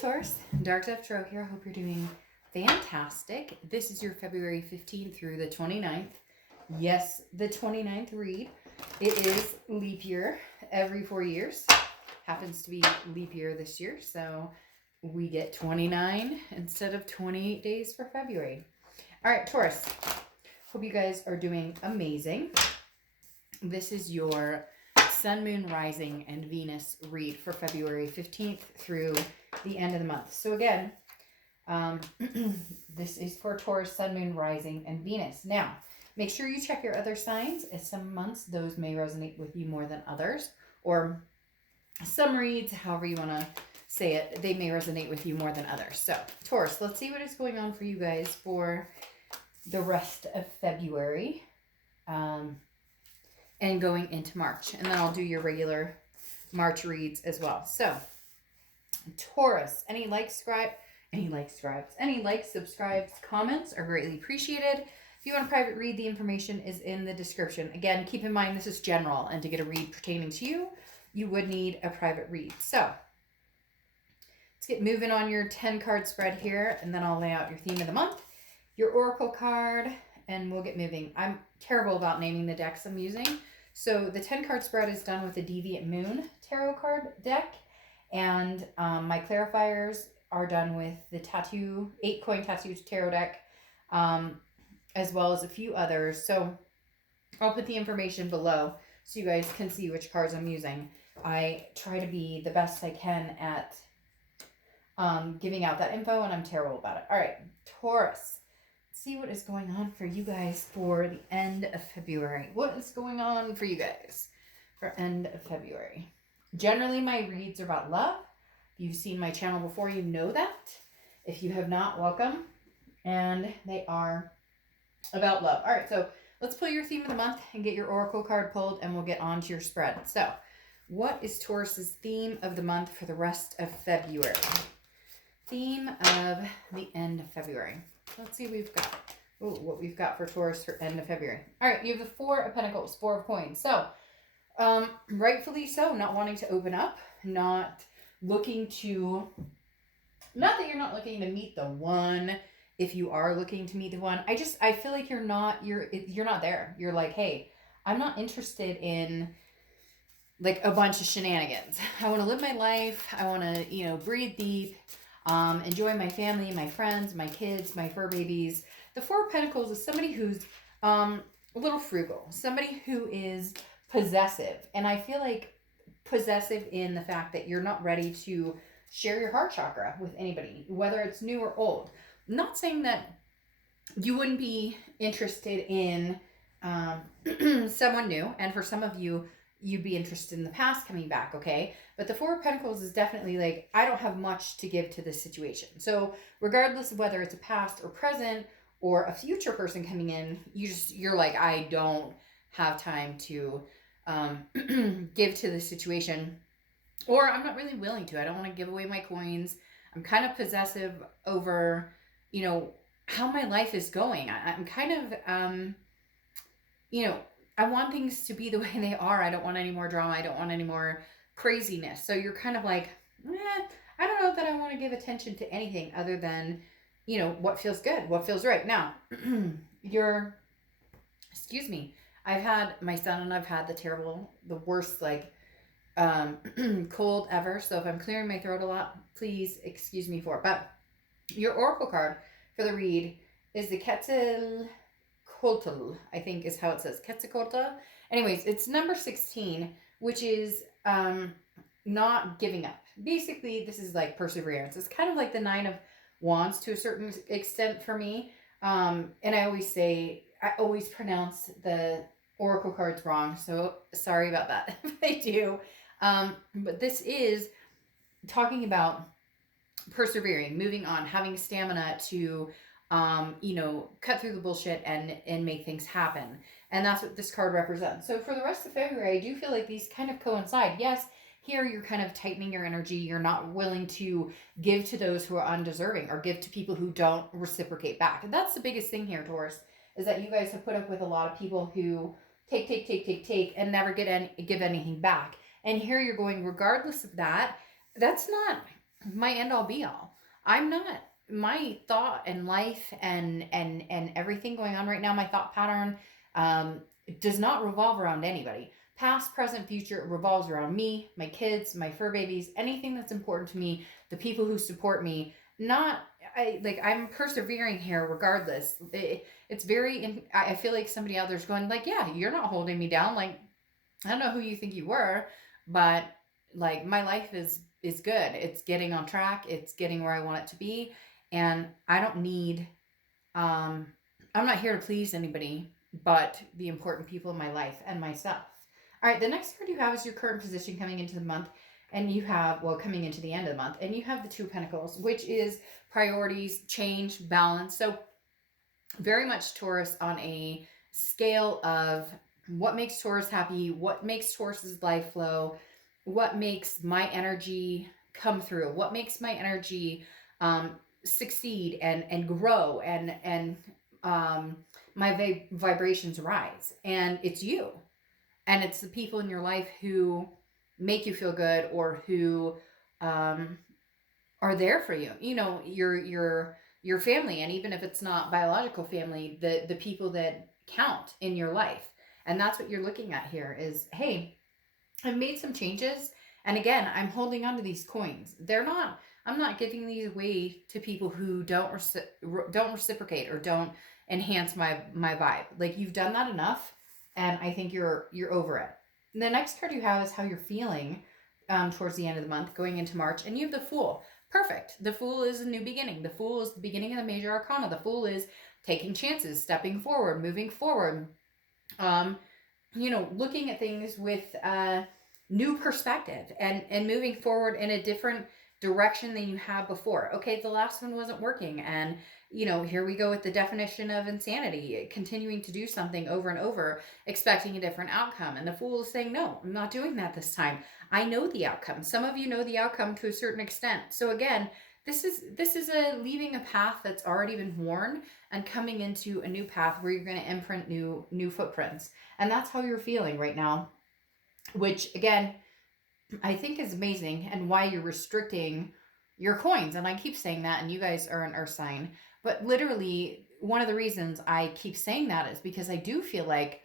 Taurus, Dark Dove Tarot here. I hope you're doing fantastic. This is your February 15th through the 29th. Yes, the 29th read. It is leap year every 4 years. Happens to be leap year this year, so we get 29 instead of 28 days for February. All right, Taurus. Hope you guys are doing amazing. This is your Sun, Moon, Rising, and Venus read for February 15th through the end of the month. So again, this is for Taurus, Sun, Moon, Rising, and Venus. Now, make sure you check your other signs, as some months those may resonate with you more than others, or some reads, however you want to say it, they may resonate with you more than others. So, Taurus, let's see what is going on for you guys for the rest of February. And going into March. And then I'll do your regular March reads as well. So, Taurus, any likes, subscribes, comments are greatly appreciated. If you want a private read, the information is in the description. Again, keep in mind this is general, and to get a read pertaining to you, you would need a private read. So, let's get moving on your 10-card spread here, and then I'll lay out your theme of the month, your oracle card, and we'll get moving. I'm terrible about naming the decks I'm using. So the 10-card spread is done with the Deviant Moon tarot card deck. And my clarifiers are done with the 8-coin tattoo tarot deck, as well as a few others. So I'll put the information below so you guys can see which cards I'm using. I try to be the best I can at giving out that info, and I'm terrible about it. All right, Taurus. See what is going on for you guys for the end of February. What is going on for you guys for end of February? Generally, my reads are about love. If you've seen my channel before, you know that. If you have not, welcome. And they are about love. All right, so let's pull your theme of the month and get your oracle card pulled, and we'll get on to your spread. So, what is Taurus's theme of the month for the rest of February? Theme of the end of February. Let's see what we've got for Taurus for end of February. All right, you have the 4 of Pentacles, 4 of Coins. So, rightfully so, not wanting to open up, not that you're not looking to meet the one. If you are looking to meet the one, I feel like you're not there. You're like, hey, I'm not interested in like a bunch of shenanigans. I want to live my life. I want to, breathe deep. Enjoy my family, my friends, my kids, my fur babies. The 4 of Pentacles is somebody who's a little frugal, somebody who is possessive. And I feel like possessive in the fact that you're not ready to share your heart chakra with anybody, whether it's new or old. I'm not saying that you wouldn't be interested in someone new. And for some of you, you'd be interested in the past coming back, okay? But the 4 of Pentacles is definitely like, I don't have much to give to this situation. So regardless of whether it's a past or present or a future person coming in, you're like, I don't have time to give to this situation. Or I'm not really willing to. I don't want to give away my coins. I'm kind of possessive over, how my life is going. I'm kind of, I want things to be the way they are. I don't want any more drama. I don't want any more craziness. So you're kind of like, I don't know that I want to give attention to anything other than, what feels good, what feels right. Now, my son and I've had the worst, cold ever. So if I'm clearing my throat a lot, please excuse me for it. But your oracle card for the read is the Quetzalcoatl, I think is how it says, Quetzalcoatl. Anyways, it's number 16, which is not giving up. Basically, this is like perseverance. It's kind of like the 9 of Wands to a certain extent for me. And I always pronounce the oracle cards wrong, so sorry about that if I do. But this is talking about persevering, moving on, having stamina to cut through the bullshit and make things happen. And that's what this card represents. So for the rest of February, I do feel like these kind of coincide. Yes, here you're kind of tightening your energy. You're not willing to give to those who are undeserving or give to people who don't reciprocate back. And that's the biggest thing here, Taurus, is that you guys have put up with a lot of people who take, and never give anything back. And here you're going, regardless of that, that's not my end all be all. I'm not. My thought and life and everything going on right now, my thought pattern um does not revolve around anybody. Past, present, future, it revolves around me, my kids, my fur babies, anything that's important to me, the people who support me. Not I'm persevering here regardless. It's very I feel like somebody out there's going like, yeah, you're not holding me down. Like, I don't know who you think you were, but like my life is good. It's getting on track. It's getting where I want it to be, and I don't need um I'm not here to please anybody but the important people in my life and myself. All right, the next card you have is your current position coming into the month, and you have, well, coming into the end of the month, and you have the Two of Pentacles, which is priorities, change, balance. So very much Taurus on a scale of what makes Taurus happy, what makes Taurus's life flow, what makes my energy come through, what makes my energy succeed and grow and my vibrations rise. And it's you, and it's the people in your life who make you feel good or who um, are there for you. You know, your family, and even if it's not biological family, the people that count in your life. And that's what you're looking at here is, hey, I've made some changes, and again, I'm holding on to these coins. They're not I'm not giving these away to people who don't reciprocate or don't enhance my vibe. Like, you've done that enough, and I think you're over it. And the next card you have is how you're feeling towards the end of the month, going into March, and you have the Fool. Perfect. The Fool is a new beginning. The Fool is the beginning of the major arcana. The Fool is taking chances, stepping forward, moving forward. Um, looking at things with new perspective and moving forward in a different direction than you have before. Okay, the last one wasn't working, and here we go with the definition of insanity, continuing to do something over and over, expecting a different outcome. And the Fool is saying, no, I'm not doing that this time. I know the outcome. Some of you know the outcome to a certain extent. So again, this is a leaving a path that's already been worn and coming into a new path where you're going to imprint new footprints. And that's how you're feeling right now, which again, I think is amazing, and why you're restricting your coins. And I keep saying that, and you guys are an earth sign, but literally one of the reasons I keep saying that is because I do feel like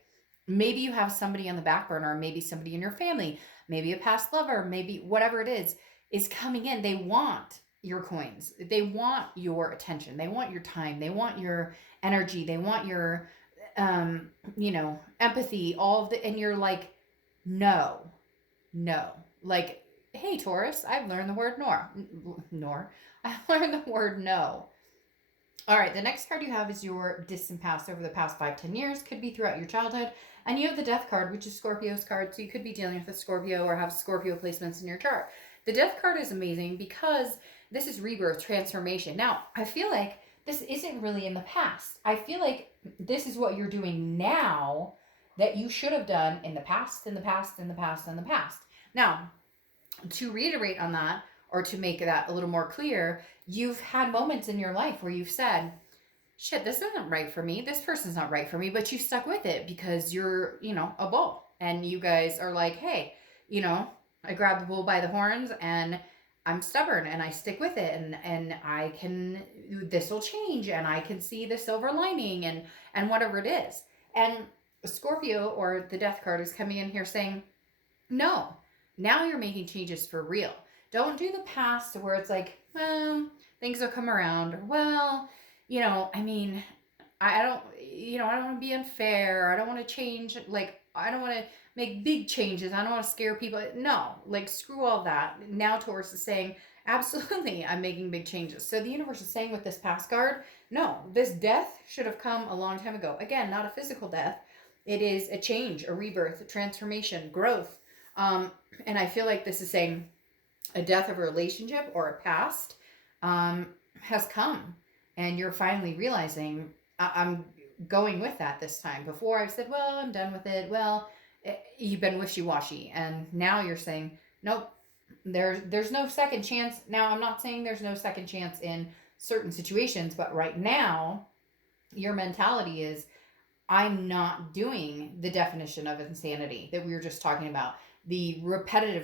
maybe you have somebody on the back burner, maybe somebody in your family, maybe a past lover, maybe whatever it is coming in. They want your coins. They want your attention. They want your time. They want your energy. They want your empathy, all of the, and you're like, no, no. Like, hey, Taurus, I've learned the word I've learned the word no. All right, the next card you have is your distant past over the past 5-10 years. Could be throughout your childhood. And you have the Death card, which is Scorpio's card. So you could be dealing with a Scorpio or have Scorpio placements in your chart. The Death card is amazing because this is rebirth, transformation. Now, I feel like this isn't really in the past. I feel like this is what you're doing now that you should have done in the past, in the past, in the past, in the past. Now, to reiterate on that, or to make that a little more clear, you've had moments in your life where you've said, shit, this isn't right for me. This person's not right for me. But you stuck with it because you're, a bull. And you guys are like, hey, I grab the bull by the horns and I'm stubborn and I stick with it. And I can, this will change, and I can see the silver lining and whatever it is. And Scorpio, or the Death card, is coming in here saying, no, now you're making changes for real. Don't do the past where it's like, well, things will come around. Or, well, I don't, I don't want to be unfair. I don't want to change. Like, I don't want to make big changes. I don't want to scare people. No, like, screw all that. Now Taurus is saying, absolutely, I'm making big changes. So the universe is saying with this past card, no, this death should have come a long time ago. Again, not a physical death. It is a change, a rebirth, a transformation, growth. And I feel like this is saying a death of a relationship or a past has come, and you're finally realizing I'm going with that this time. Before I've said, well, I'm done with it. Well, you've been wishy-washy, and now you're saying, nope, there's no second chance. Now, I'm not saying there's no second chance in certain situations, but right now your mentality is, I'm not doing the definition of insanity that we were just talking about. the repetitive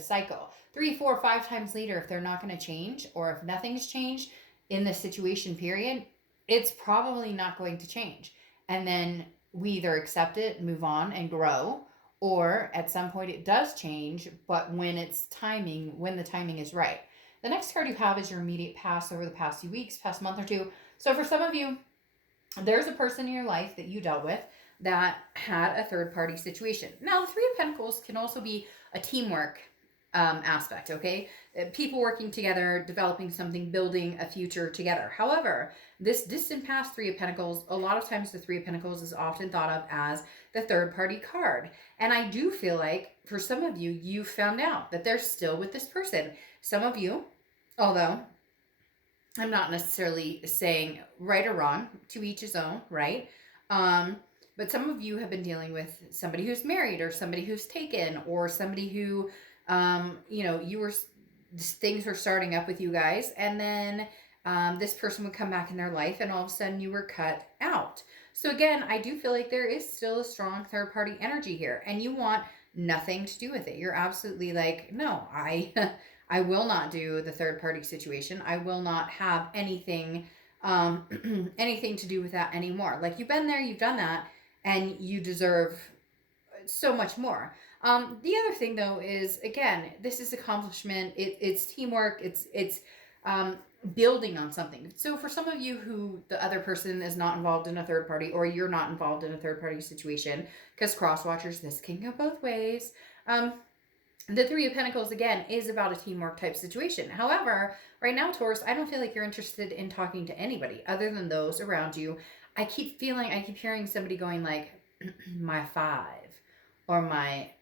cycle. 3, 4, 5 times later, if they're not going to change, or if nothing's changed in the situation period, it's probably not going to change. And then we either accept it, move on, and grow, or at some point it does change, but when the timing is right. The next card you have is your immediate past over the past few weeks, past month or two. So for some of you, there's a person in your life that you dealt with that had a third party situation. Now, the Three of Pentacles can also be a teamwork aspect, okay? People working together, developing something, building a future together. However, this distant past Three of Pentacles, a lot of times the Three of Pentacles is often thought of as the third party card. And I do feel like for some of you, you found out that they're still with this person. Some of you, although I'm not necessarily saying right or wrong, to each his own, right? But some of you have been dealing with somebody who's married, or somebody who's taken, or somebody who, things were starting up with you guys, and then this person would come back in their life, and all of a sudden you were cut out. So again, I do feel like there is still a strong third party energy here, and you want nothing to do with it. You're absolutely like, no, I will not do the third party situation. I will not have anything anything to do with that anymore. Like, you've been there, you've done that, and you deserve so much more. The other thing though is, again, this is accomplishment. It's teamwork. It's building on something. So for some of you who the other person is not involved in a third party, or you're not involved in a third party situation, because cross watchers, this can go both ways. The Three of Pentacles, again, is about a teamwork type situation. However, right now, Taurus, I don't feel like you're interested in talking to anybody other than those around you. I keep hearing somebody going like, my five, or my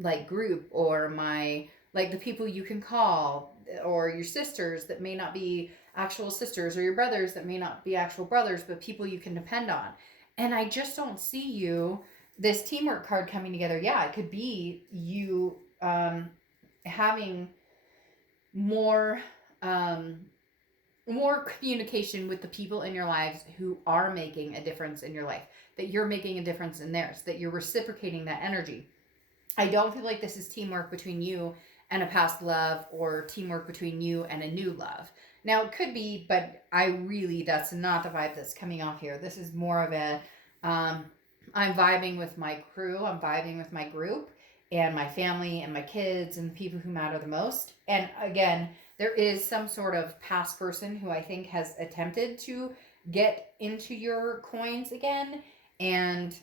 like group, or my like the people you can call, or your sisters that may not be actual sisters, or your brothers that may not be actual brothers, but people you can depend on. And I just don't see you, this teamwork card coming together. Yeah, it could be you having more communication with the people in your lives who are making a difference in your life, that you're making a difference in theirs, that you're reciprocating that energy. I don't feel like this is teamwork between you and a past love, or teamwork between you and a new love. Now, it could be, but that's not the vibe that's coming off here. This is more of a, I'm vibing with my crew, I'm vibing with my group, and my family, and my kids, and the people who matter the most. And again, there is some sort of past person who I think has attempted to get into your coins again, and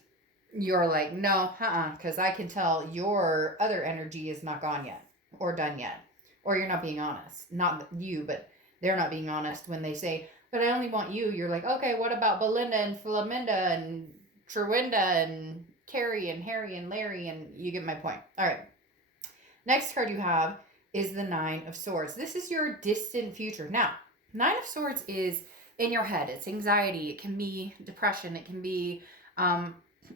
you're like, no, because I can tell your other energy is not gone yet, or done yet, or you're not being honest. Not you, but they're not being honest when they say, but I only want you. You're like, okay, what about Belinda and Flaminda and Trewinda and Carrie and Harry and Larry? And you get my point. All right. Next card you have is the Nine of Swords. This is your distant future. Now, Nine of Swords is in your head. It's anxiety. It can be depression. It can be,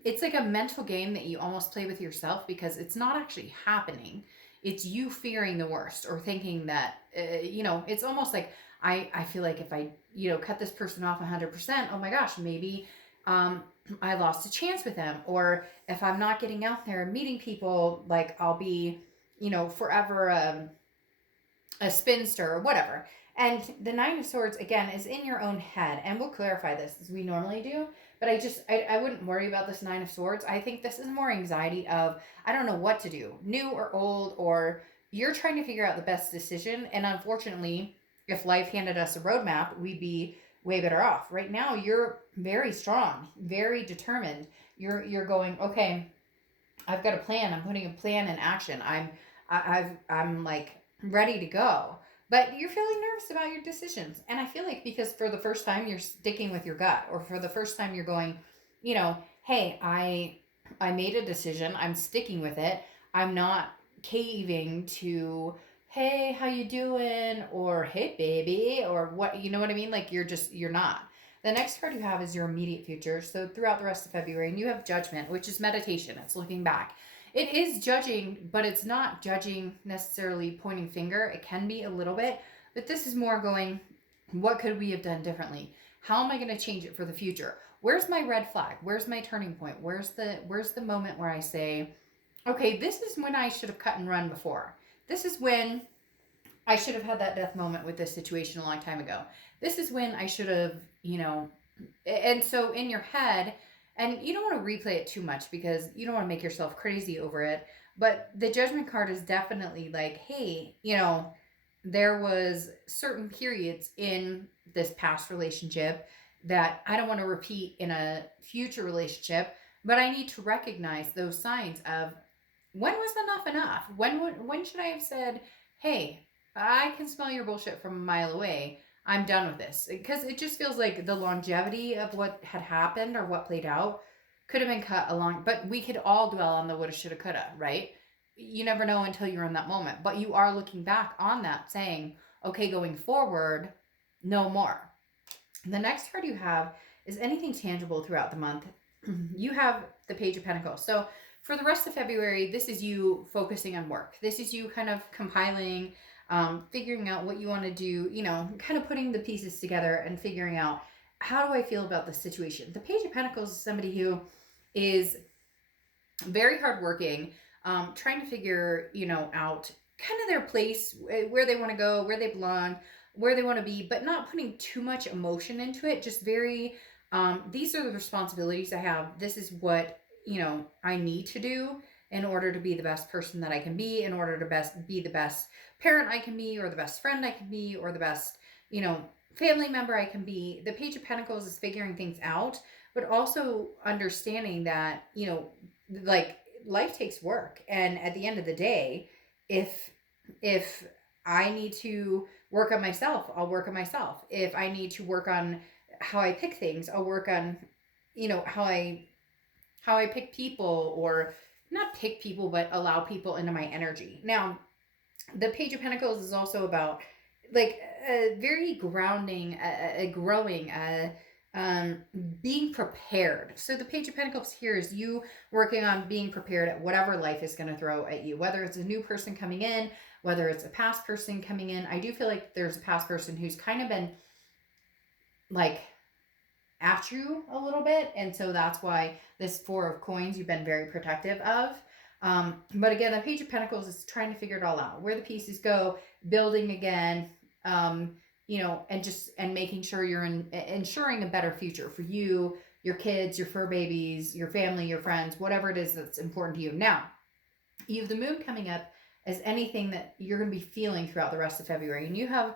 it's like a mental game that you almost play with yourself, because it's not actually happening. It's you fearing the worst, or thinking that, it's almost like, I feel like if I, cut this person off 100%, oh my gosh, maybe, I lost a chance with them. Or if I'm not getting out there and meeting people, like I'll be, forever a spinster or whatever. And the Nine of Swords, again, is in your own head. And we'll clarify this as we normally do. But I wouldn't worry about this Nine of Swords. I think this is more anxiety of, I don't know what to do, new or old, or you're trying to figure out the best decision. And unfortunately, if life handed us a roadmap, we'd be way better off. Right now, you're very strong, very determined. You're going, okay, I've got a plan. I'm putting a plan in action. I'm like ready to go. But you're feeling nervous about your decisions. And I feel like because for the first time you're sticking with your gut, or for the first time you're going, hey, I made a decision. I'm sticking with it. I'm not caving to, hey, how you doing? Or, hey, baby, or what, you know what I mean? Like, you're not. The next card you have is your immediate future. So throughout the rest of February, and you have Judgment, which is meditation. It's looking back. It is judging, but it's not judging necessarily pointing finger. It can be a little bit, but this is more going, what could we have done differently? How am I going to change it for the future? Where's my red flag? Where's my turning point? Where's the moment where I say, okay, this is when I should have cut and run before. This is when I should have had that death moment with this situation a long time ago. This is when I should have, and so in your head, and you don't want to replay it too much because you don't want to make yourself crazy over it. But the judgment card is definitely like, hey, there was certain periods in this past relationship that I don't want to repeat in a future relationship, but I need to recognize those signs of when was enough? When should I have said, hey, I can smell your bullshit from a mile away. I'm done with this. Because it just feels like the longevity of what had happened or what played out could have been cut along. But we could all dwell on the woulda, shoulda, coulda, right? You never know until you're in that moment. But you are looking back on that saying, okay, going forward, no more. The next card you have is anything tangible throughout the month. You have the Page of Pentacles. So for the rest of February, this is you focusing on work. This is you kind of compiling, figuring out what you want to do, kind of putting the pieces together and figuring out, how do I feel about this situation? The Page of Pentacles is somebody who is very hardworking, trying to figure, out kind of their place, where they want to go, where they belong, where they want to be, but not putting too much emotion into it. Just very, these are the responsibilities I have. This is what, I need to do in order to be the best person that I can be, in order to be the best parent I can be, or the best friend I can be, or the best, family member I can be. The Page of Pentacles is figuring things out, but also understanding that, like, life takes work. And at the end of the day, if I need to work on myself, I'll work on myself. If I need to work on how I pick things, I'll work on, how I pick people, or not pick people, but allow people into my energy. Now, the Page of Pentacles is also about like a very grounding, a growing, being prepared. So the Page of Pentacles here is you working on being prepared at whatever life is going to throw at you, whether it's a new person coming in, whether it's a past person coming in. I do feel like there's a past person who's kind of been like at you a little bit, and so that's why this Four of Coins you've been very protective of. But again, the Page of Pentacles is trying to figure it all out, where the pieces go, building again, and making sure you're ensuring a better future for you, your kids, your fur babies, your family, your friends, whatever it is that's important to you. Now, you have the moon coming up as anything that you're going to be feeling throughout the rest of February, and you have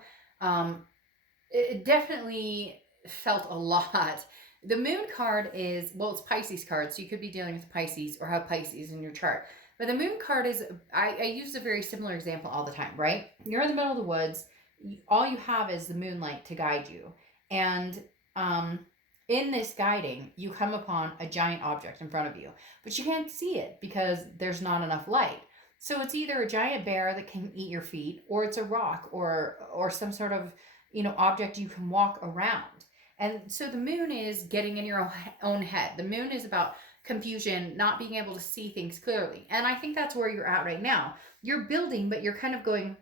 it definitely felt a lot. The moon card is, it's Pisces card, so you could be dealing with Pisces or have Pisces in your chart. But the moon card is, I use a very similar example all the time, right? You're in the middle of the woods. All you have is the moonlight to guide you. And in this guiding, you come upon a giant object in front of you. But you can't see it because there's not enough light. So it's either a giant bear that can eat your feet, or it's a rock, or some sort of, object you can walk around. And so the moon is getting in your own head. The moon is about confusion, not being able to see things clearly. And I think that's where you're at right now. You're building, but you're kind of going,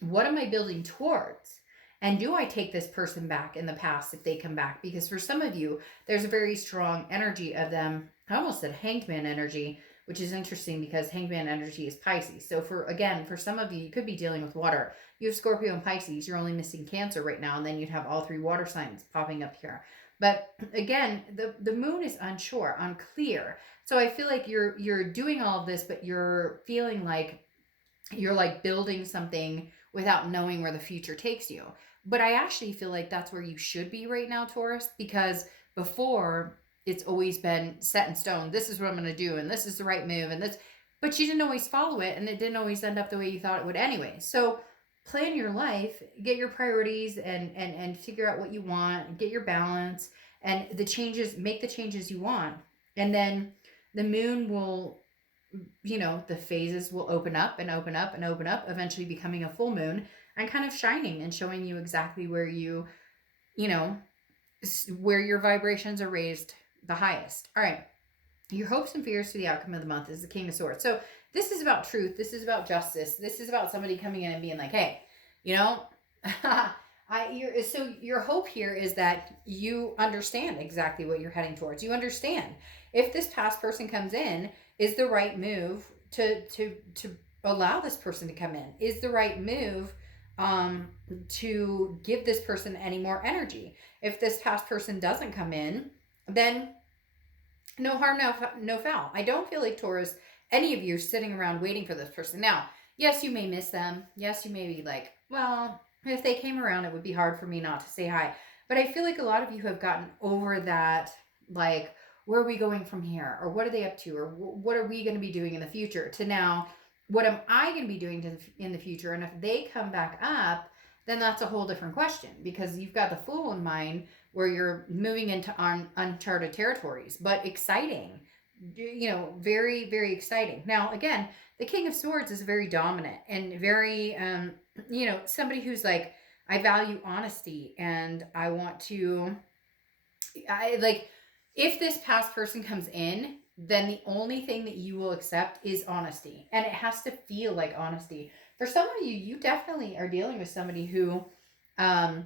what am I building towards? And do I take this person back in the past if they come back? Because for some of you, there's a very strong energy of them. I almost said Hanged Man energy, which is interesting because Hanged Man energy is Pisces. So for some of you, you could be dealing with water. You have Scorpio and Pisces. You're only missing Cancer right now, and then you'd have all three water signs popping up here. But again, the moon is unsure, unclear. So I feel like you're doing all of this, but you're feeling like you're like building something without knowing where the future takes you. But I actually feel like that's where you should be right now, Taurus, because before it's always been set in stone. This is what I'm going to do, and this is the right move, and this, but you didn't always follow it, and it didn't always end up the way you thought it would anyway. So plan your life, get your priorities, and figure out what you want, get your balance, and make the changes you want. And then the moon will, the phases will open up and open up and open up, eventually becoming a full moon and kind of shining and showing you exactly where where your vibrations are raised the highest. All right. Your hopes and fears for the outcome of the month is the King of Swords. So this is about truth. This is about justice. This is about somebody coming in and being like, hey, so your hope here is that you understand exactly what you're heading towards. You understand if this past person comes in is the right move to allow this person to come in? Is the right move to give this person any more energy? If this past person doesn't come in, then no harm, no foul. I don't feel like, Taurus, any of you are sitting around waiting for this person. Now, yes, you may miss them. Yes, you may be like, well, if they came around, it would be hard for me not to say hi. But I feel like a lot of you have gotten over that, like, where are we going from here? Or what are they up to? Or what are we going to be doing in the future? To now, what am I going to be doing in the future? And if they come back up, then that's a whole different question, because you've got the Fool in mind, where you're moving into uncharted territories, but exciting, very, very exciting. Now, again, the King of Swords is very dominant and very, somebody who's like, I value honesty, and I want to, if this past person comes in, then the only thing that you will accept is honesty. And it has to feel like honesty. For some of you, you definitely are dealing with somebody who has,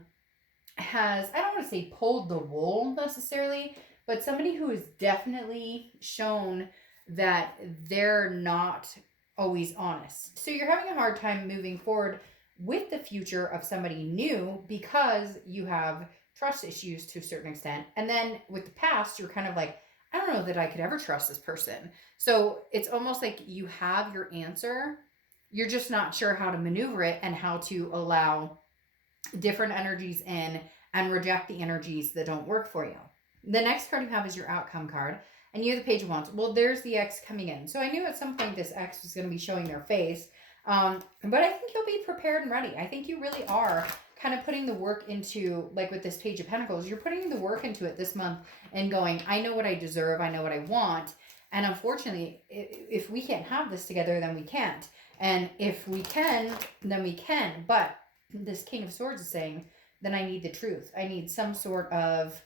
I don't want to say pulled the wool necessarily, but somebody who has definitely shown that they're not always honest. So you're having a hard time moving forward with the future of somebody new, because you have trust issues to a certain extent. And then with the past, you're kind of like, I don't know that I could ever trust this person. So it's almost like you have your answer. You're just not sure how to maneuver it and how to allow different energies in and reject the energies that don't work for you. The next card you have is your outcome card, and you have the Page of Wands. Well, there's the X coming in. So I knew at some point this X was going to be showing their face. But I think you'll be prepared and ready. I think you really are kind of putting the work into, like with this Page of Pentacles, you're putting the work into it this month and going, I know what I deserve. I know what I want. And unfortunately, if we can't have this together, then we can't. And if we can, then we can. But this King of Swords is saying, then I need the truth. I need some sort of,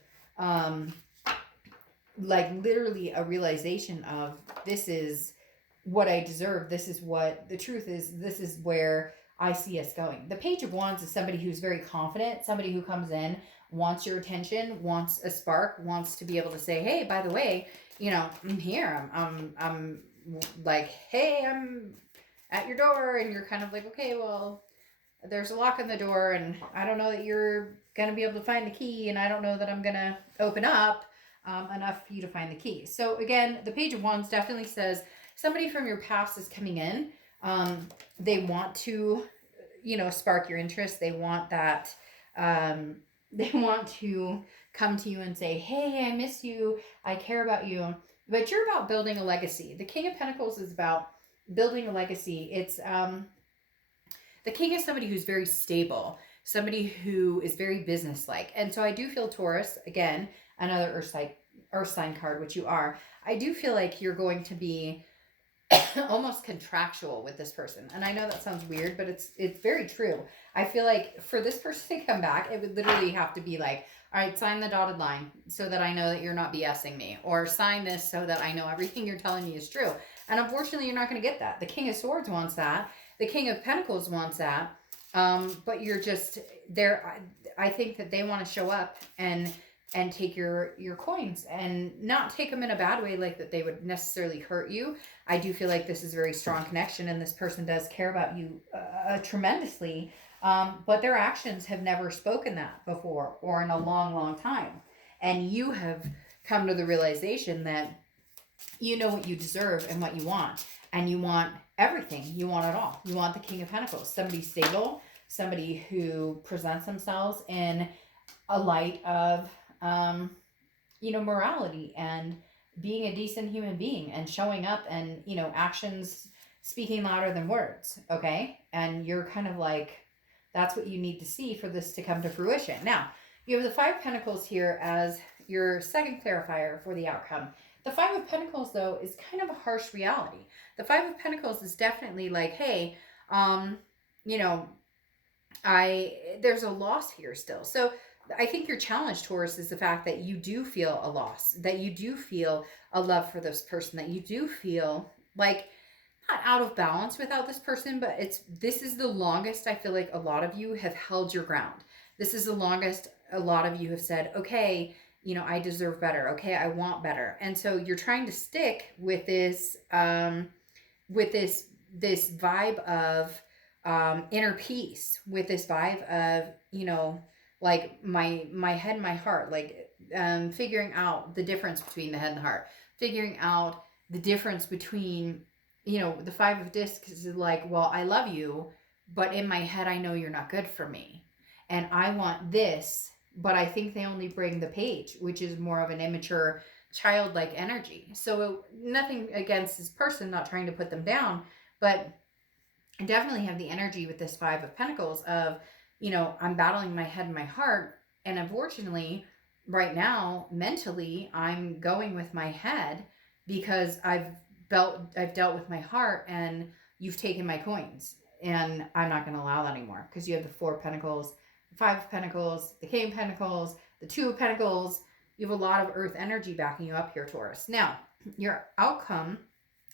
literally a realization of, this is what I deserve. This is what the truth is. This is where I see us going. The Page of Wands is somebody who's very confident, somebody who comes in, wants your attention, wants a spark, wants to be able to say, hey, by the way, I'm here. I'm like, hey, I'm at your door. And you're kind of like, okay, well, there's a lock on the door, and I don't know that you're going to be able to find the key, and I don't know that I'm going to open up enough for you to find the key. So again, the Page of Wands definitely says somebody from your past is coming in. They want to, spark your interest. They want that, they want to come to you and say, hey, I miss you. I care about you. But you're about building a legacy. The King of Pentacles is about building a legacy. It's, the King is somebody who's very stable, somebody who is very businesslike. And so I do feel, Taurus, again, another earth sign card, which you are, I do feel like you're going to be almost contractual with this person. And I know that sounds weird, but it's very true. I feel like for this person to come back, it would literally have to be like, all right, sign the dotted line so that I know that you're not BSing me, or sign this so that I know everything you're telling me is true. And unfortunately, you're not going to get that. The King of Swords wants that. The King of Pentacles wants that. But you're just there. I think that they want to show up and take your coins, and not take them in a bad way, like that they would necessarily hurt you. I do feel like this is a very strong connection, and this person does care about you tremendously. But their actions have never spoken that before, or in a long, long time. And you have come to the realization that you know what you deserve and what you want. And you want everything. You want it all. You want the King of Pentacles. Somebody stable. Somebody who presents themselves in a light of, morality and being a decent human being and showing up and, actions speaking louder than words. Okay. And you're kind of like, that's what you need to see for this to come to fruition. Now, you have the Five of Pentacles here as your second clarifier for the outcome. The Five of Pentacles, though, is kind of a harsh reality. The Five of Pentacles is definitely like, hey, there's a loss here still. So I think your challenge, Taurus, is the fact that you do feel a loss, that you do feel a love for this person, that you do feel like not out of balance without this person, but this is the longest I feel like a lot of you have held your ground. This is the longest a lot of you have said, okay, I deserve better. Okay, I want better. And so you're trying to stick with this with this vibe of inner peace, with this vibe of, you know, like my head and my heart, like figuring out the difference between the head and the heart, figuring out the difference between, you know, the Five of Discs is like, well, I love you, but in my head I know you're not good for me, and I want this, but I think they only bring the page, which is more of an immature, childlike energy. So nothing against this person, not trying to put them down, but I definitely have the energy with this Five of Pentacles of, you know, I'm battling my head and my heart, and unfortunately right now mentally I'm going with my head because I've dealt with my heart, and you've taken my coins, and I'm not going to allow that anymore, because you have the Four of Pentacles, the Five of Pentacles, the King of Pentacles, the Two of Pentacles. You have a lot of earth energy backing you up here, Taurus. Now, your outcome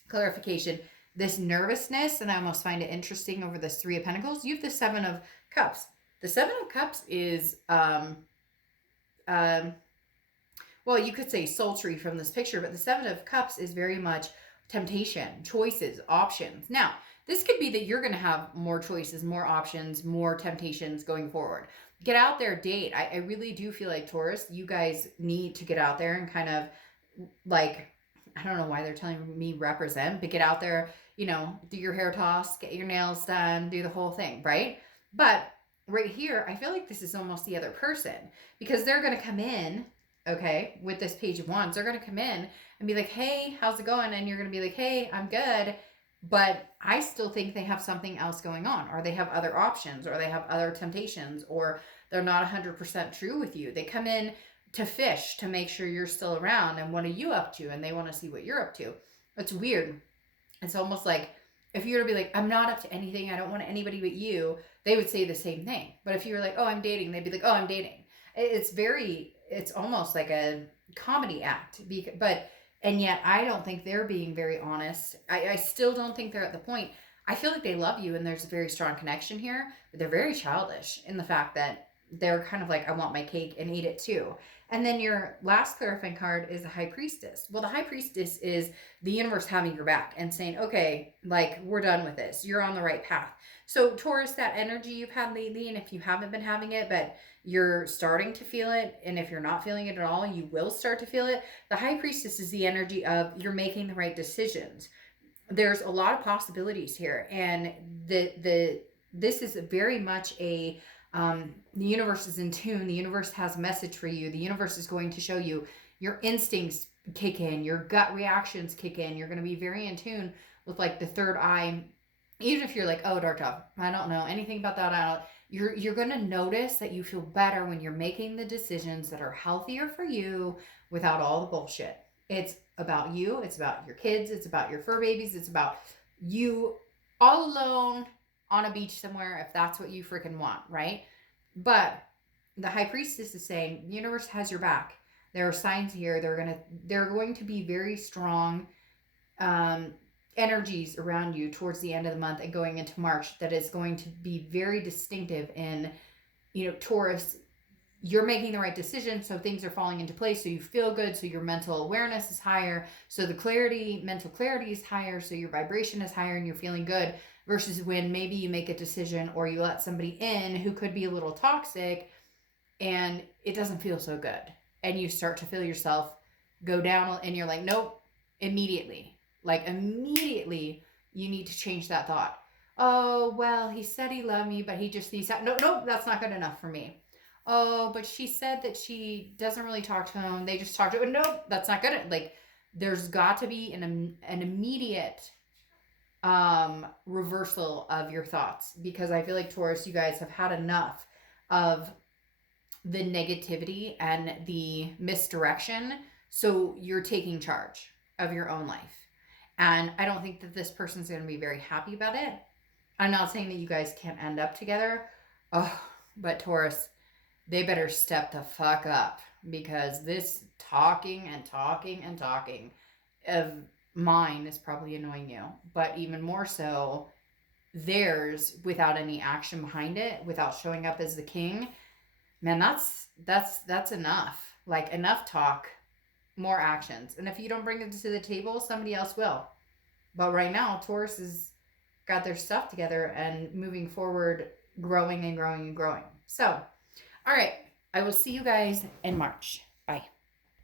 clarification, this nervousness, and I almost find it interesting over this Three of Pentacles, you have the Seven of Cups. The Seven of Cups is, well, you could say sultry from this picture, but the Seven of Cups is very much temptation, choices, options. Now, this could be that you're going to have more choices, more options, more temptations going forward. Get out there, date. I really do feel like, Taurus, you guys need to get out there and kind of, like, I don't know why they're telling me represent, but get out there, you know, do your hair toss, get your nails done, do the whole thing, right? But right here, I feel like this is almost the other person, because they're going to come in, okay, with this Page of Wands. They're going to come in and be like, hey, how's it going? And you're going to be like, hey, I'm good. But I still think they have something else going on, or they have other options, or they have other temptations, or they're not 100% true with you. They come in to fish, to make sure you're still around, and what are you up to? And they want to see what you're up to. It's weird. It's almost like if you were to be like, I'm not up to anything, I don't want anybody but you, they would say the same thing. But if you were like, oh, I'm dating, they'd be like, oh, I'm dating. It's almost like a comedy act. But, and yet I don't think they're being very honest. I still don't think they're at the point. I feel like they love you and there's a very strong connection here, but they're very childish in the fact that they're kind of like, I want my cake and eat it too. And then your last clarifying card is the High Priestess. Well, the High Priestess is the universe having your back and saying, okay, like, we're done with this. You're on the right path. So Taurus, that energy you've had lately, and if you haven't been having it, but you're starting to feel it, and if you're not feeling it at all, you will start to feel it. The High Priestess is the energy of you're making the right decisions. There's a lot of possibilities here, and this is very much a the universe is in tune. The universe has a message for you. The universe is going to show you. Your instincts kick in, your gut reactions kick in. You're going to be very in tune with, like, the third eye. Even if you're like, oh, Dark Dove, I don't know anything about that, you're going to notice that you feel better when you're making the decisions that are healthier for you without all the bullshit. It's about you. It's about your kids. It's about your fur babies. It's about you all alone on a beach somewhere, if that's what you freaking want, right? But the High Priestess is saying the universe has your back. There are signs here. They're going to be very strong energies around you towards the end of the month and going into March that is going to be very distinctive in, you know, Taurus, you're making the right decision, so things are falling into place, so you feel good, so your mental awareness is higher, so the mental clarity is higher, so your vibration is higher and you're feeling good, versus when maybe you make a decision or you let somebody in who could be a little toxic and it doesn't feel so good, and you start to feel yourself go down and you're like, nope, immediately you need to change that thought. Oh, well, he said he loved me, but he just needs that. No, that's not good enough for me. Oh, but she said that she doesn't really talk to him. They just talk to him. No, that's not good. Like, there's got to be an immediate reversal of your thoughts, because I feel like, Taurus, you guys have had enough of the negativity and the misdirection. So you're taking charge of your own life. And I don't think that this person's going to be very happy about it. I'm not saying that you guys can't end up together. Oh, but Taurus, they better step the fuck up, because this talking of mine is probably annoying you. But even more so, theirs, without any action behind it, without showing up as the king, man, that's enough. Like, enough talk, more actions. And if you don't bring it to the table, somebody else will. But right now, Taurus has got their stuff together and moving forward, growing and growing and growing. So, all right, I will see you guys in March.